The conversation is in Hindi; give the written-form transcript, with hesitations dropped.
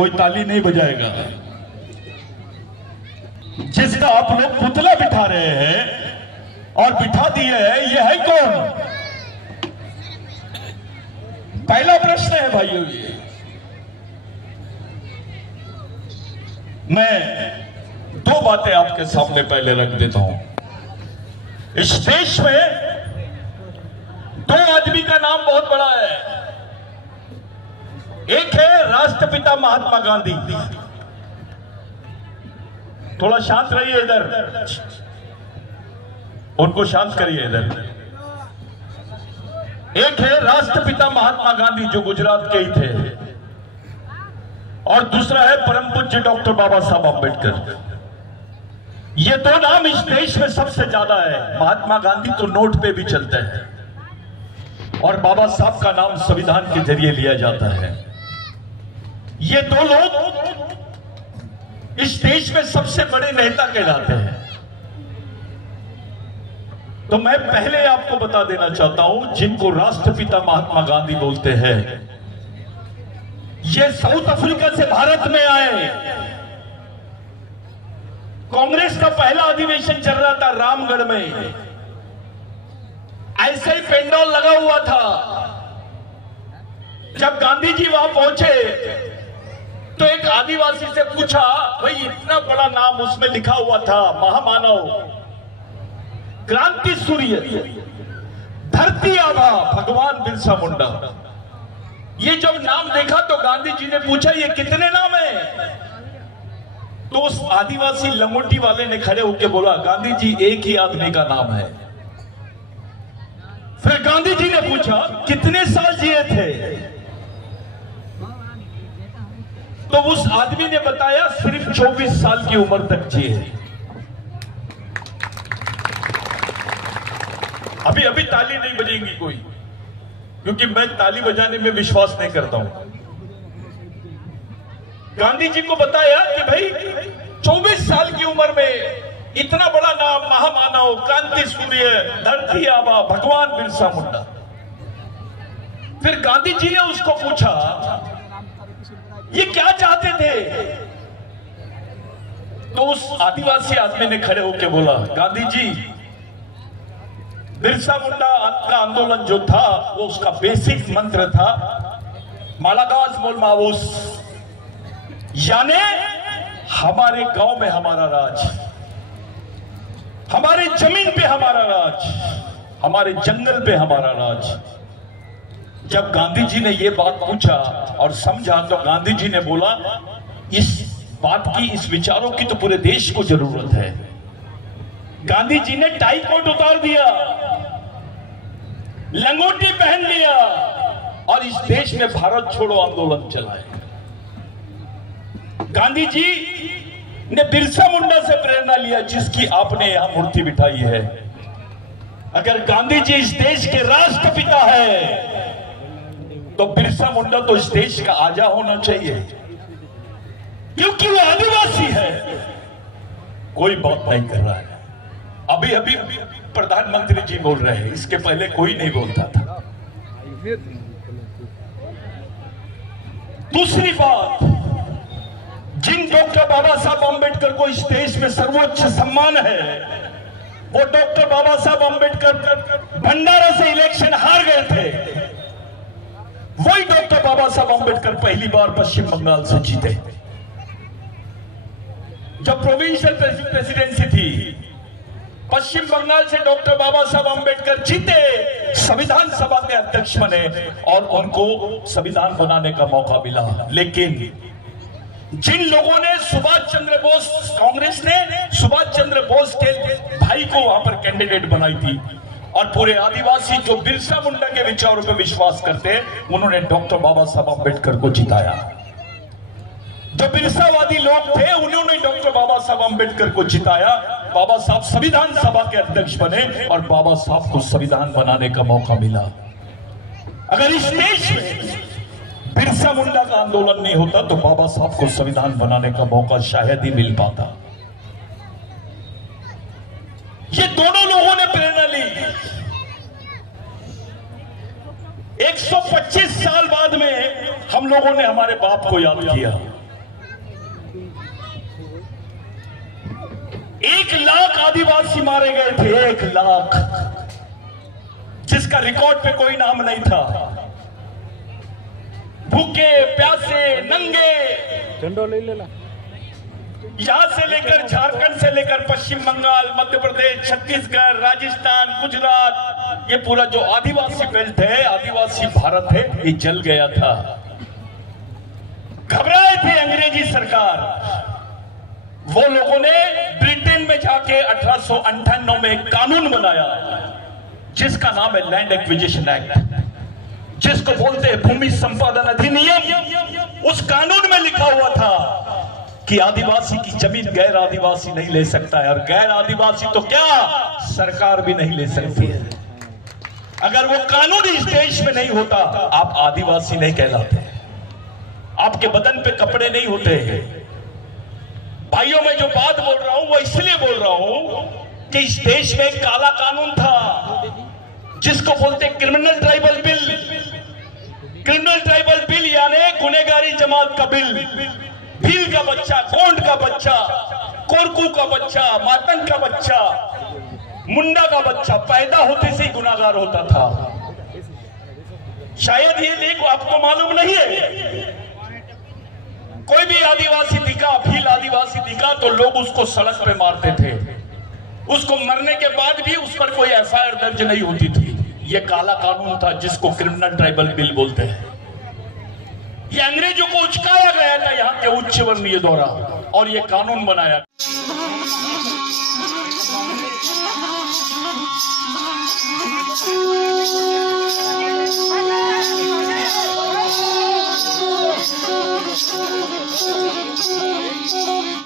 कोई ताली नहीं बजाएगा। जिसका आप लोग पुतला बिठा रहे हैं और बिठा दिए हैं, यह है कौन? पहला प्रश्न है भाइयों। ये मैं दो बातें आपके सामने पहले रख देता हूं। इस देश में दो आदमी का नाम बहुत बड़ा है। एक है राष्ट्रपिता महात्मा गांधी। थोड़ा शांत रहिए इधर, उनको शांत करिए इधर। एक है राष्ट्रपिता महात्मा गांधी जो गुजरात के ही थे, और दूसरा है परम पूज्य डॉक्टर बाबा साहब अम्बेडकर। ये दो नाम इस देश में सबसे ज्यादा है। महात्मा गांधी तो नोट पे भी चलते हैं और बाबा साहब का नाम संविधान के जरिए लिया जाता है। ये दो लोग इस देश में सबसे बड़े नेता कहलाते हैं। तो मैं पहले आपको बता देना चाहता हूं, जिनको राष्ट्रपिता महात्मा गांधी बोलते हैं, ये साउथ अफ्रीका से भारत में आए। कांग्रेस का पहला अधिवेशन चल रहा था रामगढ़ में। ऐसे ही पेंडोल लगा हुआ था। जब गांधी जी वहां पहुंचे तो एक आदिवासी से पूछा, भाई इतना बड़ा नाम उसमें लिखा हुआ था, महामानव, क्रांति सूर्य, धरती आभा, भगवान बिरसा मुंडा। ये जब नाम देखा तो गांधी जी ने पूछा, ये कितने नाम है? तो उस आदिवासी लंगोटी वाले ने खड़े होकर बोला, गांधी जी एक ही आदमी का नाम है। फिर गांधी जी ने पूछा, कितने साल जिए थे? तो उस आदमी ने बताया, सिर्फ 24 साल की उम्र तक जिए। अभी अभी ताली नहीं बजेगी कोई, क्योंकि मैं ताली बजाने में विश्वास नहीं करता हूं। गांधी जी को बताया कि भाई 24 साल की उम्र में इतना बड़ा नाम, महामानव, क्रांति सूर्य, धरती आभा, भगवान बिरसा मुंडा। फिर गांधी जी ने उसको पूछा, ये क्या चाहते थे? तो उस आदिवासी आदमी ने खड़े होकर बोला, गांधी जी, बिरसा मुंडा का आंदोलन जो था वो उसका बेसिक मंत्र था, मालागास मोल मावोस, यानी हमारे गांव में हमारा राज, हमारे जमीन पे हमारा राज, हमारे जंगल पे हमारा राज। जब गांधी जी ने ये बात पूछा और समझा तो गांधी जी ने बोला, इस बात की, इस विचारों की तो पूरे देश को जरूरत है। गांधी जी ने टाई कोट उतार दिया, लंगोटी पहन लिया और इस देश में भारत छोड़ो आंदोलन चलाया। गांधी जी ने बिरसा मुंडा से प्रेरणा लिया, जिसकी आपने यहां मूर्ति बिठाई है। अगर गांधी जी इस देश के राष्ट्रपिता है तो बिरसा मुंडा तो इस देश का आजा होना चाहिए, क्योंकि वो आदिवासी है। कोई बात नहीं कर रहा है। अभी अभी प्रधानमंत्री जी बोल रहे हैं, इसके पहले कोई नहीं बोलता था। दूसरी बात, जिन डॉक्टर बाबा साहब अम्बेडकर को इस देश में सर्वोच्च सम्मान है, वो डॉक्टर बाबा साहब अम्बेडकर भंडारा से इलेक्शन हार गए थे। वही डॉक्टर बाबा साहब अम्बेडकर पहली बार पश्चिम बंगाल से जीते। जब प्रोविंशियल प्रेसिडेंसी थी, पश्चिम बंगाल से डॉक्टर बाबा साहब अम्बेडकर जीते, संविधान सभा के अध्यक्ष बने और उनको संविधान बनाने का मौका मिला। लेकिन जिन लोगों ने सुभाष चंद्र बोस, कांग्रेस ने सुभाष चंद्र बोस के भाई को वहां पर कैंडिडेट बनाई थी, और पूरे आदिवासी जो बिरसा मुंडा के विचारों पर विश्वास करते हैं, उन्होंने डॉक्टर बाबा साहब अम्बेडकर को जिताया। जो बिरसावादी लोग थे, उन्होंने डॉक्टर बाबा साहब अम्बेडकर को जिताया। बाबा साहब संविधान सभा के अध्यक्ष बने और बाबा साहब को संविधान बनाने का मौका मिला। अगर इस देश में बिरसा मुंडा का आंदोलन नहीं होता तो बाबा साहब को संविधान बनाने का मौका शायद ही मिल पाता। ये दोनों लोगों ने प्रेरणा ली। 125 साल बाद में हम लोगों ने हमारे बाप को याद किया। 1 लाख आदिवासी मारे गए थे, 1 लाख, जिसका रिकॉर्ड पे कोई नाम नहीं था। भूखे प्यासे नंगे, झंडो ले लेला। यहां से लेकर झारखंड से लेकर पश्चिम बंगाल, मध्य प्रदेश, छत्तीसगढ़, राजस्थान, गुजरात, ये पूरा जो आदिवासी बेल्ट है, आदिवासी भारत है, ये जल गया था। घबराए थे अंग्रेजी सरकार। वो लोगों ने ब्रिटेन में जाके 1898 में एक कानून बनाया जिसका नाम है लैंड एक्विजिशन एक्ट, जिसको बोलते हैं भूमि संपादन अधिनियम। उस कानून में लिखा हुआ था कि आदिवासी की जमीन गैर आदिवासी नहीं ले सकता है, और गैर आदिवासी तो क्या सरकार भी नहीं ले सकती है। अगर वो कानून इस देश में नहीं होता, आप आदिवासी नहीं कहलाते, आपके बदन पे कपड़े नहीं होते। भाइयों, मैं जो बात बोल रहा हूं वो इसलिए बोल रहा हूं कि इस देश में एक काला कानून था जिसको बोलते criminal tribal bill. Criminal tribal bill यानी गुनहगारी जमात का बिल। भील का बच्चा, गोंड का बच्चा, कोरकू का बच्चा, मातंग का बच्चा, मुंडा का बच्चा पैदा होते से ही गुनाहगार होता था। शायद ये लेख आपको मालूम नहीं है। कोई भी आदिवासी दिखा, भील आदिवासी दिखा, तो लोग उसको सड़क पे मारते थे। उसको मरने के बाद भी उस पर कोई एफआईआर दर्ज नहीं होती थी। ये काला कानून था जिसको क्रिमिनल ट्राइबल बिल बोलते हैं। ये अंग्रेजों को उचकाया गया था यहाँ के उच्च वर्णीय द्वारा, और ये कानून बनाया।